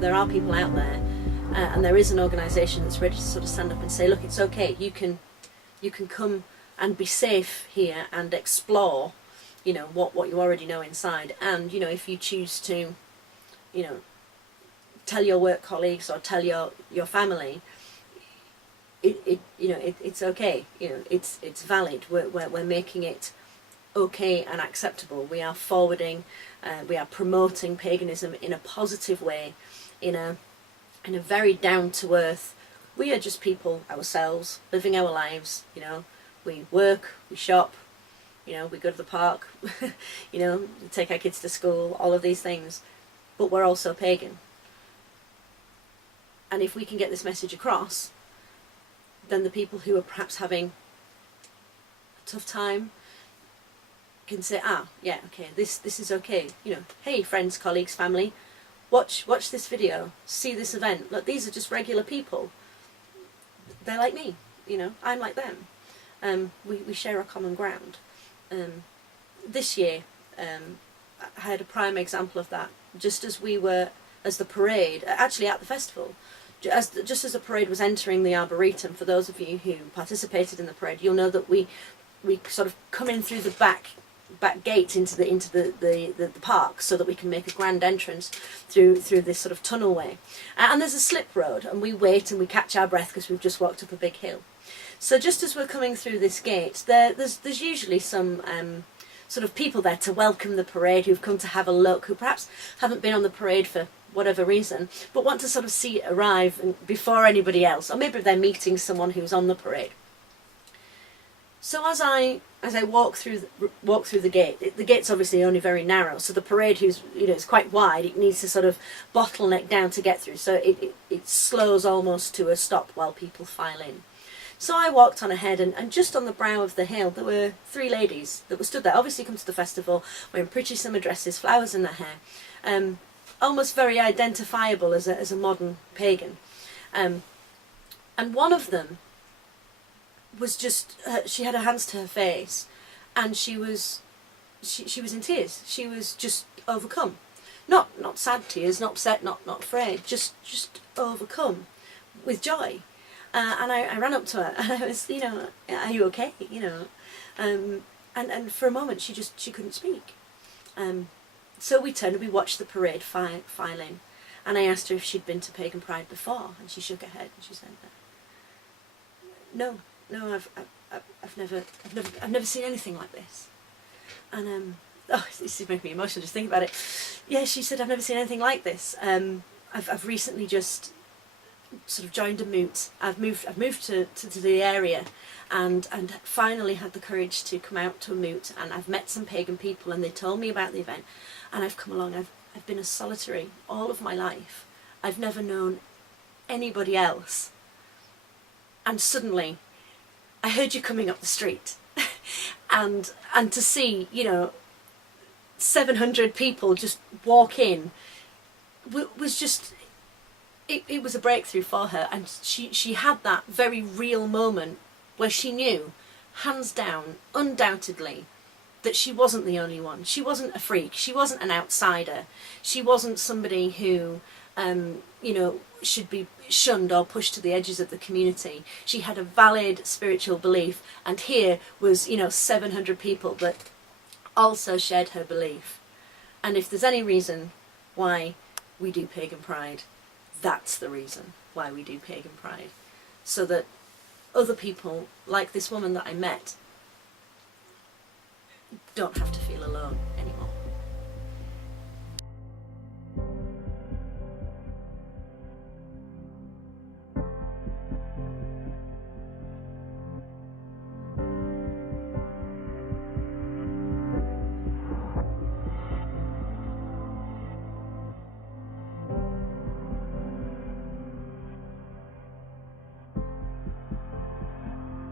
there are people out there, and there is an organisation that's ready to sort of stand up and say, look, it's okay, you can come and be safe here and explore, you know, what you already know inside. And, you know, if you choose to, you know, tell your work colleagues or tell your family, it's okay, you know, it's valid. We're making it okay and acceptable. We are forwarding, we are promoting paganism in a positive way, in a very down to earth. We are just people ourselves, living our lives. You know, we work, we shop, you know, we go to the park, you know, we take our kids to school, all of these things, but we're also pagan. And if we can get this message across, then the people who are perhaps having a tough time can say, ah, yeah, okay, this is okay. You know, hey, friends, colleagues, family, watch this video, see this event. Look, these are just regular people. They're like me, you know, I'm like them. We share a common ground. This year, I had a prime example of that. Just as the parade, actually at the festival, just as the parade was entering the Arboretum, for those of you who participated in the parade, you'll know that we sort of come in through the back gate into the park, so that we can make a grand entrance through this sort of tunnel way. And there's a slip road, and we wait and we catch our breath because we've just walked up a big hill. So just as we're coming through this gate, there's usually some sort of people there to welcome the parade, who've come to have a look, who perhaps haven't been on the parade for whatever reason, but want to sort of see it arrive before anybody else, or maybe they're meeting someone who's on the parade. So as I walk through the gate, the gate's obviously only very narrow, so the parade, who's, you know, it's quite wide, it needs to sort of bottleneck down to get through, so it slows almost to a stop while people file in. So I walked on ahead, and just on the brow of the hill there were 3 ladies that were stood there, obviously come to the festival, wearing pretty summer dresses, flowers in their hair, almost very identifiable as a modern pagan. And one of them was just, she had her hands to her face, and she was in tears. She was just overcome. Not sad tears, not upset, not afraid, just overcome with joy. And I ran up to her, and I was, you know, are you okay? You know, and for a moment she couldn't speak. So we turned and we watched the parade file in, and I asked her if she'd been to Pagan Pride before, and she shook her head and she said, no, I've never seen anything like this. And oh, this is making me emotional just thinking about it. Yeah, she said, I've never seen anything like this. I've recently just sort of joined a moot. I've moved to the area, and finally had the courage to come out to a moot, and I've met some pagan people, and they told me about the event, and I've come along. I've been a solitary all of my life. I've never known anybody else, and suddenly I heard you coming up the street, and to see, you know, 700 people just walk in was just, it was a breakthrough for her. And she had that very real moment where she knew, hands down, undoubtedly, that she wasn't the only one. She wasn't a freak. She wasn't an outsider. She wasn't somebody who, you know, should be shunned or pushed to the edges of the community. She had a valid spiritual belief, and here was, you know, 700 people that also shared her belief. And if there's any reason why we do Pagan Pride, that's the reason why we do Pagan Pride. So that other people, like this woman that I met, don't have to feel alone